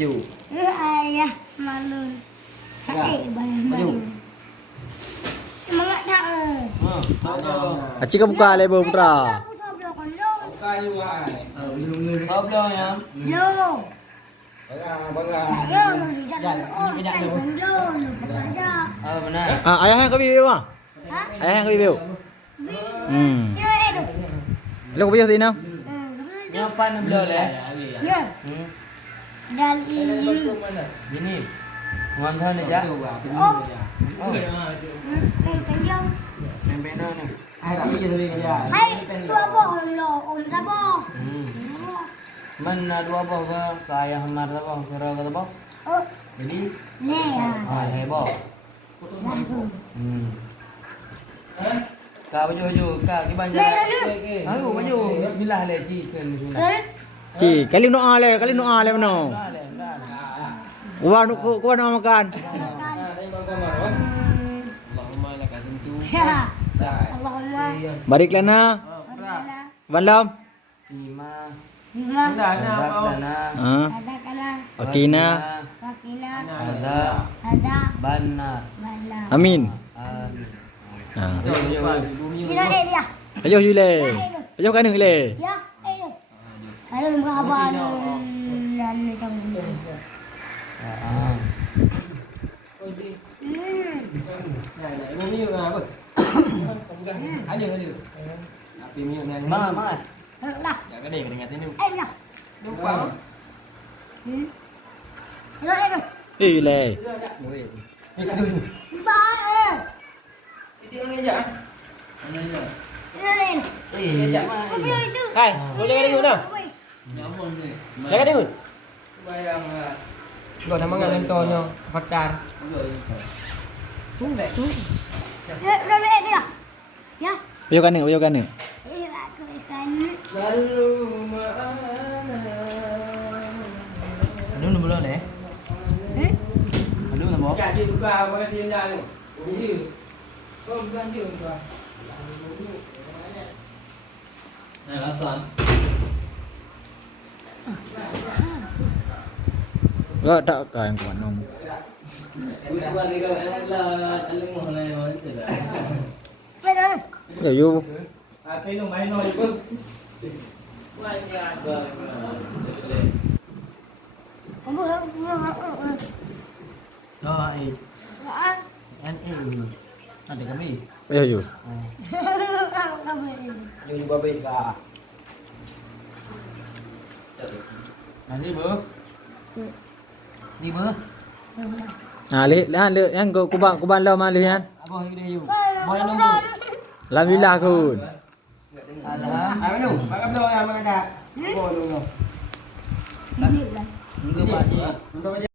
อยู่ ayah malu. Baru. Semangat dah. Acik buka lebar putra. Aku sebelah kondo. Buka juga ai. Sebelah ya. Lo. Bangga. Yo, jangan kondo. Bekerja. Benar. Ayah yang kau biu ah. Hah? Ayah yang kau biu. Yo, edo. Lo kau biu sini no. Nyapa nak bela le? Yo. Dan ini. Ini. Ngantar ni ja. Oh. Panjang. Pempek dah ni. Ai tak pergi tadi dia. Hai, tu apa lo? On apa? Mana dua boh ke ayah hamar boh kira ke boh. Oh, Jadi ni ya. hai boh. Kau baju kau di banjar. Aku baju bismillah le ci kan bismillah. Cik, kali doa le mana? Kau nak makan. Allahumma laka tentu. Ya. Allahumma. Barik lana. Balam. Lima. Lima. Dana. Ada kana. Okina. Wakina. Ada. Ada. Bana. Bala. Amin. Amin. Kira dia. Ayo jule. Ayo kan le. Ya, ayo. Ayo berapa dan macam ni. Mat. Lah. Ya gede keringat ini. Lah. Lupa. Ayo. Jule. Ba. Dia ni je. Hai, boleh kan dengar dah? Jangan dengar. Bayang Gua dah mangan lentonya, fakar. Ya. Ayo kan ayo kan. Aku ikan. selalu ma'ana. Aduh nak belum leh. Aduh nak bawa. Jadi buka apa dia dah ni. Ini. Kau bukan dia buka. Nah, lapan. Gak tak kau yang kuat nom. Bukan ni kau lah, alim mana yang itu lah. Betul. Ya yo. Apa lu main no ibu? Kamu Oh, ai. NE. Ada kami. Ayo yo. Yo juga bisa. Nanti bu. Ni bu. Le yang kuban lo malih kan. Apa yang dia you? Boleh nunggu. Alhamdulillah kun. Alhamdulillah. Apa lu? Makan doa yang ada. Boleh lu. Nunggu pak ji.